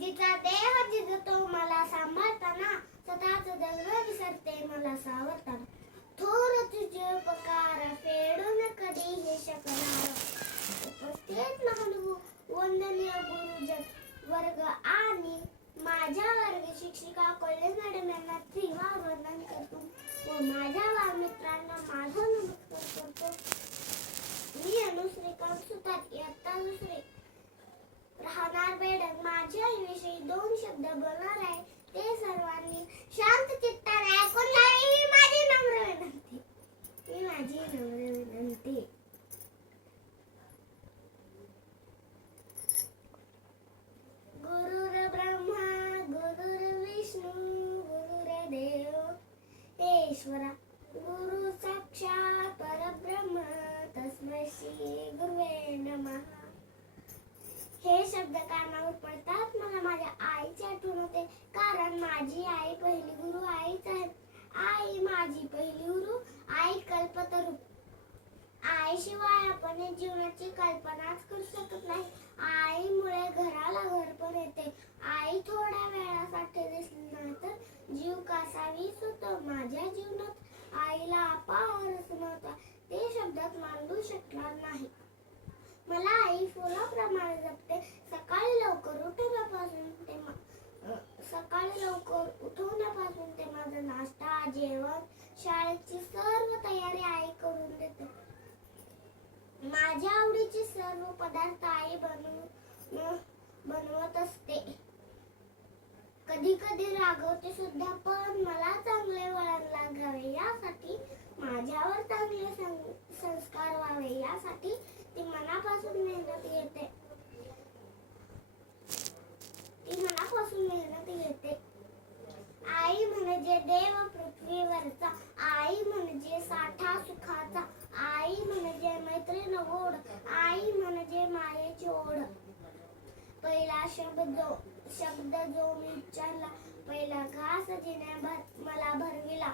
जिचा देह जिजतो मला सांभाळताना स्वतःच जन्म विसरते मला सावरताना. थोर तुझे उपकार फेडून कधी हे शकणार? उपस्थित महानुभू वंदनीय गुरुजन वर्ग आणि माझ्या वर्ग शिक्षिका कॉलेज मॅडम यांना त्रिवा वंदन करतो व माझ्या बालमित्रांना माझा नमस्कार करतो. मी अनुश्रीकांत सुतार इयत्ता दुसरी. माझ्या विषयी दोन शब्द बोलणार आहे. ते सर्वांनी शांत चित्ताने ऐकून घ्यावे ही माझी नम्र विनंती. ही माझी नम्र विनंती. गुरुर ब्रह्मा गुरुर विष्णू गुरुर देव. ईश्वरा गुरु साक्षात परब्रह्म तस्मै श्री गुरुवे नमः. हे शब्द कानावर पडतात मला माझ्या आईची आठवण होते कारण माझी आई पहिली गुरु आईच आहे आई माझी पहिली गुरु आई कल्पतरू आईशिवाय आपण जीवनाची कल्पनाच करू शकत नाही. आईमुळे घराला घर पण येते. आई थोड्या वेळासाठी दिसली तर जीव कसा वीस होतो? माझ्या जीवनात आईला अपारच नव्हता. ते शब्दात मांडू शकणार नाही. मला आई फुलाप्रमाणे जपते. सकाळी लवकर उठवण्यापासून ते सकाळी लवकर उठवण्यापासून ते माझा नाश्ता जेवण शाळेची सर्व तयारी आई करून देते माझ्या आवडीचे सर्व पदार्थ आई बनव बनवत असते. कधी कधी रागवते सुद्धा पण मला चांगले वळण लागावे यासाठी माझ्यावर चांगले सं- संस्कार व्हावे यासाठी ती मनापासून मेहनत घेते ती मनापासून मेहनत घेते आई म्हणजे देव पृथ्वीवरचा आई म्हणजे साठा सुखाचा आई म्हणजे मैत्रीण गोड आई म्हणजे मायेची ओढ. पहिला शब्द जो शब्द जो मी उच्चारला पहिला घास जिने भर मला भरविला.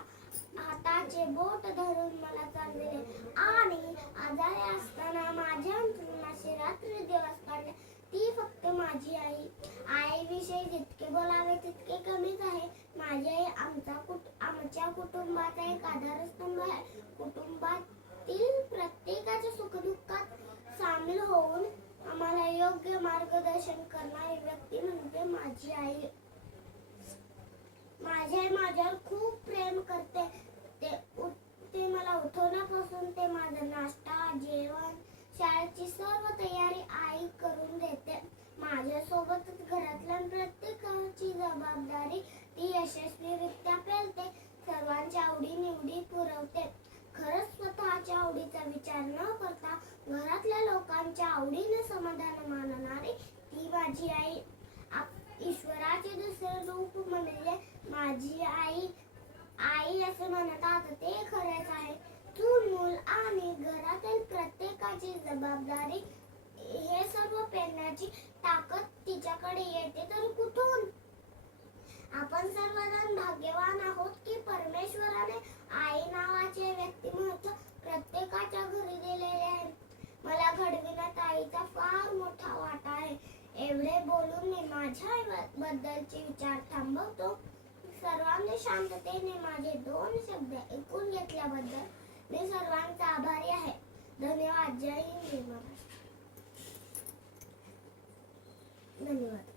हाताचे बोट धरून मला चालविले. आणि आजारी असताना माझ्या अंतरुणाशी रात्री दिवस काढले. ती फक्त माझी आई. आईविषयी जितके बोलावे तितके कमीच आहे. माझी आई आमचा कुट आमच्या कुटुंबाचा एक आधारस्तंभ आहे. कुटुंबात योग्य मार्गदर्शन करणारी व्यक्ती म्हणजे माझी आई. माझी आई माझ्यावर खूप प्रेम करते. ते ते मला उठवण्यापासून ते माझा नाश्ता जेवण शाळेची सर्व तयारी आई करून देते. माझ्यासोबतच घरातल्या प्रत्येकाची जबाबदारी ती यशस्वीरित्या पेलते. सर्वांच्या आवडी निवडी पुरवते. खरंच स्वतःच्या आवडीचा विचार न करता घरातल्या लोकांच्या आवडीने समाधान मानणारी ती माझी आई. आप- ईश्वराचे दुसरे रूप म्हणजे माझी आई. आई असे म्हणतात ते खरेच आहे. तू मूल आणि घरातील प्रत्येकाची जबाबदारी हे सर्व पेरण्याची ताकद तिच्याकडे येते तर कुठून? एवढे बोलून मी माझ्या बद्दलचे विचार थांबवतो. सर्वांनी शांततेने माझे दोन शब्द ऐकून घेतल्याबद्दल मी सर्वांचा आभारी आहे. धन्यवाद. जय हिंद. धन्यवाद.